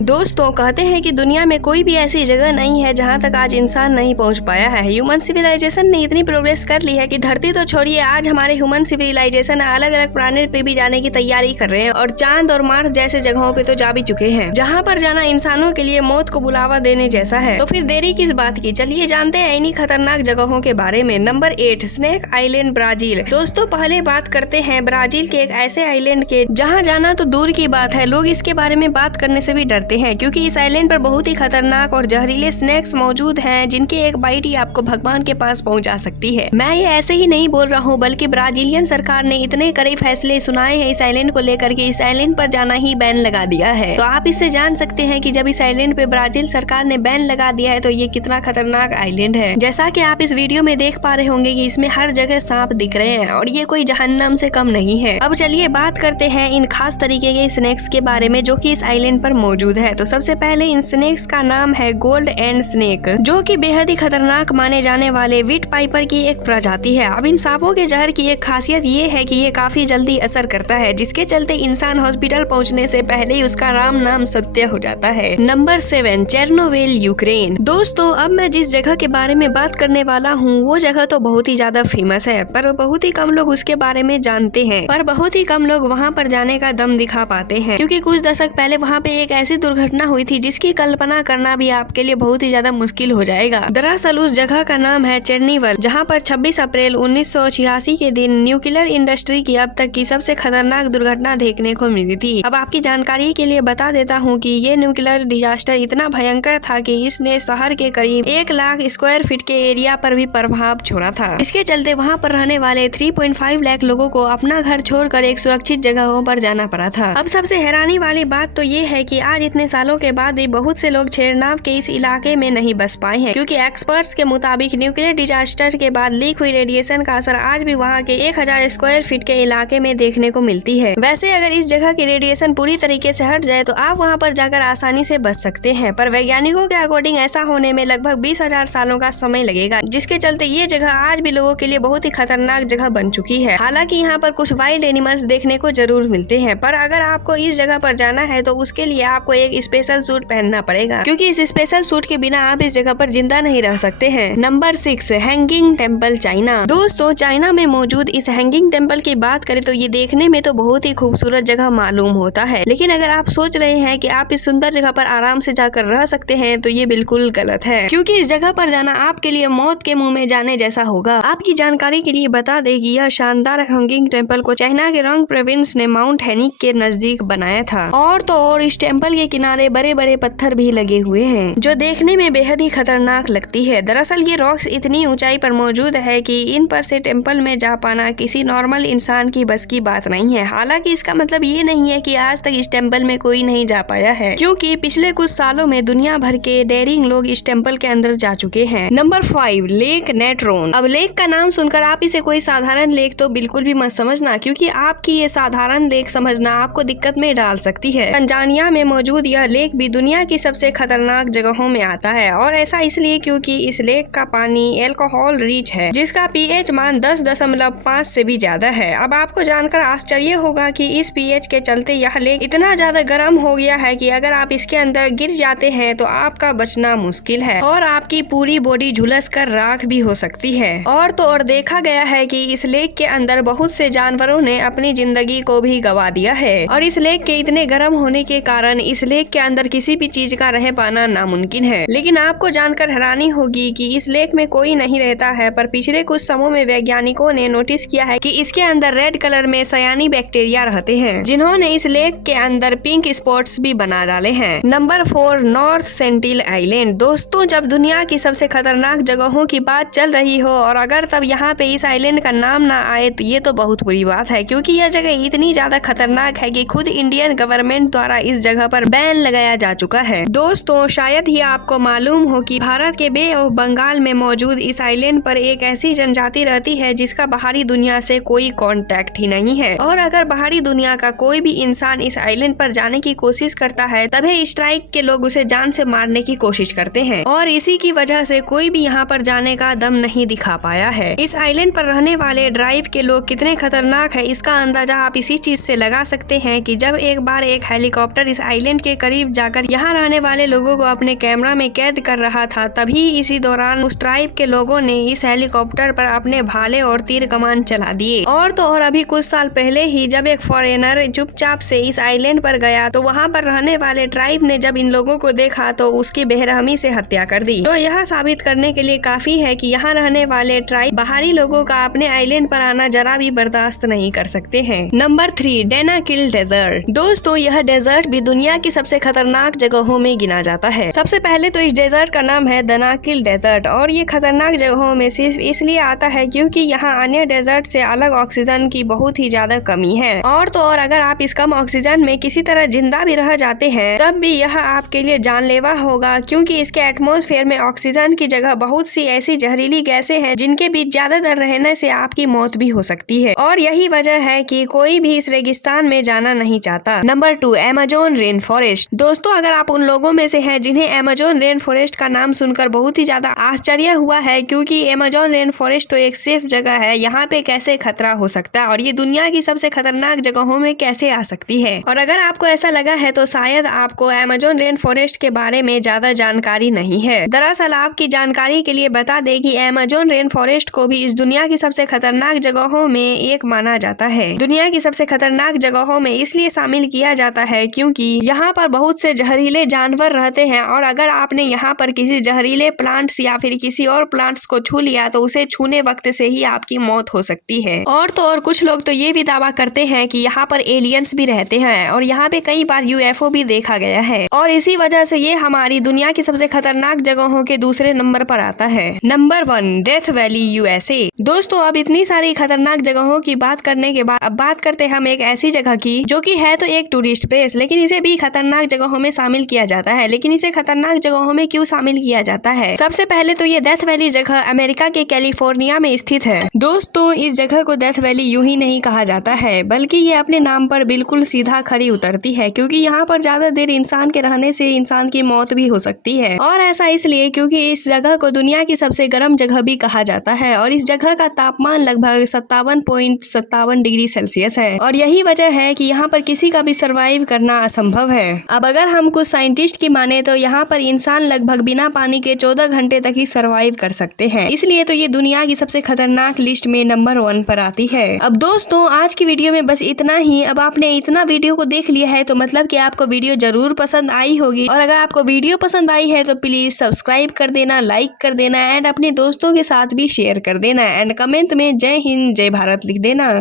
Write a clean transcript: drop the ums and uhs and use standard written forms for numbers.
दोस्तों कहते हैं कि दुनिया में कोई भी ऐसी जगह नहीं है जहां तक आज इंसान नहीं पहुंच पाया है। ह्यूमन सिविलाइजेशन ने इतनी प्रोग्रेस कर ली है कि धरती तो छोड़िए, आज हमारे ह्यूमन सिविलाइजेशन अलग अलग प्लैनेट पे भी जाने की तैयारी कर रहे हैं और चांद और मार्स जैसे जगहों पे तो जा भी चुके हैं, जहां पर जाना इंसानों के लिए मौत को बुलावा देने जैसा है। तो फिर देरी किस बात की, चलिए जानते हैं इन्हीं खतरनाक जगहों के बारे में। Number 8, snake island, Brazil. दोस्तों पहले बात करते हैं ब्राजील के एक ऐसे आइलैंड के जहाँ जाना तो दूर की बात है, लोग इसके बारे में बात करने से भी डरते हैं क्योंकि इस आइलैंड पर बहुत ही खतरनाक और जहरीले स्नेक्स मौजूद हैं जिनकी एक बाइट ही आपको भगवान के पास पहुंचा सकती है। मैं ये ऐसे ही नहीं बोल रहा हूँ, बल्कि ब्राजीलियन सरकार ने इतने कड़े फैसले सुनाए हैं इस आइलैंड को लेकर के इस आइलैंड पर जाना ही बैन लगा दिया है। तो आप इससे जान सकते हैं कि जब इस आइलैंड पे ब्राजील सरकार ने बैन लगा दिया है तो ये कितना खतरनाक आइलैंड है। जैसा कि आप इस वीडियो में देख पा रहे होंगे कि इसमें हर जगह सांप दिख रहे हैं और ये कोई जहन्नम से कम नहीं है। अब चलिए बात करते हैं इन खास तरीके के स्नेक्स के बारे में जो कि इस आइलैंड पर मौजूद है। तो सबसे पहले इन स्नेक्स का नाम है गोल्ड एंड स्नेक, जो कि बेहद ही खतरनाक माने जाने वाले विट पाइपर की एक प्रजाति है। अब इन सांपों के जहर की एक खासियत ये है कि ये काफी जल्दी असर करता है, जिसके चलते इंसान हॉस्पिटल पहुंचने से पहले ही उसका राम नाम सत्य हो जाता है। Number 7, Chernobyl, Ukraine. दोस्तों अब मैं जिस जगह के बारे में बात करने वाला हूँ वो जगह तो बहुत ही ज्यादा फेमस है, पर बहुत ही कम लोग उसके बारे में जानते हैं, पर बहुत ही कम लोग वहाँ पर जाने का दम दिखा पाते हैं क्योंकि कुछ दशक पहले वहाँ पे एक ऐसी दुर्घटना हुई थी जिसकी कल्पना करना भी आपके लिए बहुत ही ज्यादा मुश्किल हो जाएगा। दरअसल उस जगह का नाम है चेरनोबिल, जहाँ पर 26 अप्रैल 1986 के दिन न्यूक्लियर इंडस्ट्री की अब तक की सबसे खतरनाक दुर्घटना देखने को मिली थी। अब आपकी जानकारी के लिए बता देता हूँ कि ये न्यूक्लियर डिजास्टर इतना भयंकर था कि इसने शहर के करीब 1 लाख स्क्वायर फीट के एरिया पर भी प्रभाव छोड़ा था। इसके चलते वहाँ पर रहने वाले 3.5 लाख लोगों को अपना घर छोड़कर एक सुरक्षित जगहों पर जाना पड़ा था। अब सबसे हैरानी वाली बात तो ये है कि आज इतने सालों के बाद भी बहुत से लोग चेरनोबिल के इस इलाके में नहीं बस पाए हैं क्योंकि एक्सपर्ट्स के मुताबिक न्यूक्लियर डिजास्टर के बाद लीक हुई रेडिएशन का असर आज भी वहाँ के 1000 स्क्वायर फीट के इलाके में देखने को मिलती है। वैसे अगर इस जगह की रेडिएशन पूरी तरीके से हट जाए तो आप वहाँ पर जाकर आसानी से बच सकते हैं, पर वैज्ञानिकों के अकॉर्डिंग ऐसा होने में लगभग 20,000 सालों का समय लगेगा, जिसके चलते ये जगह आज भी लोगों के लिए बहुत ही खतरनाक जगह बन चुकी है। हालांकि यहाँ पर कुछ वाइल्ड एनिमल्स देखने को जरूर मिलते हैं, पर अगर आपको इस जगह पर जाना है तो उसके लिए आपको एक स्पेशल सूट पहनना पड़ेगा क्योंकि इस स्पेशल सूट के बिना आप इस जगह पर जिंदा नहीं रह सकते हैं। Number 6, hanging temple, China. दोस्तों चाइना में मौजूद इस हैंगिंग टेम्पल की बात करें तो ये देखने में तो बहुत ही खूबसूरत जगह मालूम होता है, लेकिन अगर आप सोच रहे हैं कि आप इस सुंदर जगह पर आराम से जाकर रह सकते हैं तो ये बिल्कुल गलत है क्योंकि इस जगह पर जाना आपके लिए मौत के मुंह में जाने जैसा होगा। आपकी जानकारी के लिए बता दें कि यह शानदार हैंगिंग टेम्पल को चाइना के रोंग प्रोविंस ने माउंट हेनिक के नजदीक बनाया था और तो और इस टेम्पल के किनारे बड़े बड़े पत्थर भी लगे हुए हैं जो देखने में बेहद ही खतरनाक लगती है। दरअसल ये रॉक्स इतनी ऊंचाई पर मौजूद है कि इन पर से टेम्पल में जा पाना किसी नॉर्मल इंसान की बस की बात नहीं है। हालांकि इसका मतलब ये नहीं है कि आज तक इस टेम्पल में कोई नहीं जा पाया है, क्योंकि पिछले कुछ सालों में दुनिया भर के डेयरिंग लोग इस टेम्पल के अंदर जा चुके हैं। Number 5, lake नेट्रोन। अब लेक का नाम सुनकर आप इसे कोई साधारण लेक तो बिल्कुल भी मत समझना, क्योंकि आपकी ये साधारण लेक समझना आपको दिक्कत में डाल सकती है। तंजानिया में मौजूद यह लेक भी दुनिया की सबसे खतरनाक जगहों में आता है और ऐसा इसलिए क्योंकि इस लेक का पानी एल्कोहल रिच है, जिसका पीएच मान 10.5 से भी ज्यादा है। अब आपको जानकर आश्चर्य होगा कि इस पीएच के चलते यह लेक इतना ज्यादा गर्म हो गया है कि अगर आप इसके अंदर गिर जाते हैं तो आपका बचना मुश्किल है और आपकी पूरी बॉडी झुलस कर राख भी हो सकती है। और तो और देखा गया है कि इस लेक के अंदर बहुत से जानवरों ने अपनी जिंदगी को भी गवा दिया है और इस लेक के इतने गर्म होने के कारण इस लेक के अंदर किसी भी चीज का रह पाना नामुमकिन है। लेकिन आपको जानकर हैरानी होगी कि इस लेक में कोई नहीं रहता है, पर पिछले कुछ समय में वैज्ञानिकों ने नोटिस किया है कि इसके अंदर रेड कलर में सयानी बैक्टीरिया रहते हैं, जिन्होंने इस लेक के अंदर पिंक स्पॉट्स भी बना डाले हैं। Number 4, north Senthil island. दोस्तों जब दुनिया की सबसे खतरनाक जगहों की बात चल रही हो और अगर तब यहाँ पे इस आइलैंड का नाम ना आए तो ये तो बहुत बुरी बात है, क्योंकि यह जगह इतनी ज्यादा खतरनाक है कि खुद इंडियन गवर्नमेंट द्वारा इस जगह पर बैन लगाया जा चुका है। दोस्तों शायद ही आपको मालूम हो कि भारत के बे ऑफ बंगाल में मौजूद इस आइलैंड पर एक ऐसी जनजाति रहती है जिसका बाहरी दुनिया से कोई कांटेक्ट ही नहीं है, और अगर बाहरी दुनिया का कोई भी इंसान इस आइलैंड पर जाने की कोशिश करता है तभी स्ट्राइक के लोग उसे जान से मारने की कोशिश करते हैं और इसी की वजह से कोई भी यहाँ पर जाने का दम नहीं दिखा पाया है। इस आइलैंड पर रहने वाले ड्राइव के लोग कितने खतरनाक है इसका अंदाजा आप इसी चीज से लगा सकते हैं कि जब एक बार एक हेलीकॉप्टर इस आइलैंड के करीब जाकर यहाँ रहने वाले लोगों को अपने कैमरा में कैद कर रहा था। तभी इसी दौरान उस ट्राइब के लोगों ने इस हेलीकॉप्टर पर अपने भाले और तीर कमान चला दिए। और तो और अभी कुछ साल पहले ही जब एक फॉरेनर चुपचाप से इस आइलैंड पर गया तो वहाँ पर रहने वाले ट्राइब ने जब इन लोगों को देखा तो उसकी बेरहमी से हत्या कर दी। तो यह साबित करने के लिए काफी है कि यहाँ रहने वाले ट्राइब बाहरी लोगों का अपने आइलैंड पर आना जरा भी बर्दाश्त नहीं कर सकते हैं। Number 3, डेनाकिल desert. दोस्तों यह डेजर्ट भी दुनिया की सबसे खतरनाक जगहों में गिना जाता है। सबसे पहले तो इस डेजर्ट का नाम है डेनाकिल डेजर्ट और ये खतरनाक जगहों में सिर्फ इसलिए आता है क्योंकि यहाँ अन्य डेजर्ट से अलग ऑक्सीजन की बहुत ही ज्यादा कमी है। और तो और अगर आप इस कम ऑक्सीजन में किसी तरह जिंदा भी रह जाते हैं तब भी यह आपके लिए जानलेवा होगा, क्योंकि इसके एटमॉस्फेयर में ऑक्सीजन की जगह बहुत सी ऐसी जहरीली गैसें हैं जिनके बीच ज्यादा देर रहने से आपकी मौत भी हो सकती है। और यही वजह है कि कोई भी इस रेगिस्तान में जाना नहीं चाहता। Number 2, Amazon rain forest. दोस्तों अगर आप उन लोगों में से हैं जिन्हें अमेज़न रेन फॉरेस्ट का नाम सुनकर बहुत ही ज्यादा आश्चर्य हुआ है, क्योंकि अमेज़न रेन फॉरेस्ट तो एक सेफ जगह है, यहाँ पे कैसे खतरा हो सकता है और ये दुनिया की सबसे खतरनाक जगहों में कैसे आ सकती है। और अगर आपको ऐसा लगा है तो शायद आपको अमेज़न रेन फॉरेस्ट के बारे में ज्यादा जानकारी नहीं है। दरअसल आपकी जानकारी के लिए बता दें कि अमेज़न रेन फॉरेस्ट को भी इस दुनिया की सबसे खतरनाक जगहों में एक माना जाता है। दुनिया की सबसे खतरनाक जगहों में इसलिए शामिल किया जाता है क्योंकि यहाँ पर बहुत से जहरीले जानवर रहते हैं और अगर आपने यहाँ पर किसी जहरीले प्लांट्स या फिर किसी और प्लांट्स को छू लिया तो उसे छूने वक्त से ही आपकी मौत हो सकती है। और तो और कुछ लोग तो ये भी दावा करते हैं कि यहाँ पर एलियंस भी रहते हैं और यहाँ पे कई बार यूएफओ भी देखा गया है और इसी वजह से ये हमारी दुनिया की सबसे खतरनाक जगहों के दूसरे नंबर पर आता है। Number 1, death valley USA. दोस्तों अब इतनी सारी खतरनाक जगहों की बात करने के बाद अब बात करते हैं हम एक ऐसी जगह की जो कि है तो एक टूरिस्ट प्लेस, लेकिन इसे भी खतरनाक जगहों में शामिल किया जाता है। लेकिन इसे खतरनाक जगहों में क्यों शामिल किया जाता है? सबसे पहले तो ये डेथ वैली जगह अमेरिका के कैलिफोर्निया में स्थित है। दोस्तों इस जगह को डेथ वैली यूं ही नहीं कहा जाता है, बल्कि ये अपने नाम पर बिल्कुल सीधा खड़ी उतरती है, क्योंकि यहाँ पर ज्यादा देर इंसान के रहने से इंसान की मौत भी हो सकती है। और ऐसा इसलिए क्योंकि इस जगह को दुनिया की सबसे गर्म जगह भी कहा जाता है और इस जगह का तापमान लगभग 57.57 डिग्री सेल्सियस है और यही वजह है कि यहाँ पर किसी का भी सरवाइव करना असंभव है। अब अगर हम कुछ साइंटिस्ट की माने तो यहाँ पर इंसान लगभग बिना पानी के 14 घंटे तक ही सरवाइव कर सकते हैं, इसलिए तो ये दुनिया की सबसे खतरनाक लिस्ट में नंबर 1 पर आती है। अब दोस्तों आज की वीडियो में बस इतना ही। अब आपने इतना वीडियो को देख लिया है तो मतलब कि आपको वीडियो जरूर पसंद आई होगी और अगर आपको वीडियो पसंद आई है तो प्लीज सब्सक्राइब कर देना, लाइक कर देना एंड अपने दोस्तों के साथ भी शेयर कर देना एंड कमेंट में जय हिंद जय भारत लिख देना।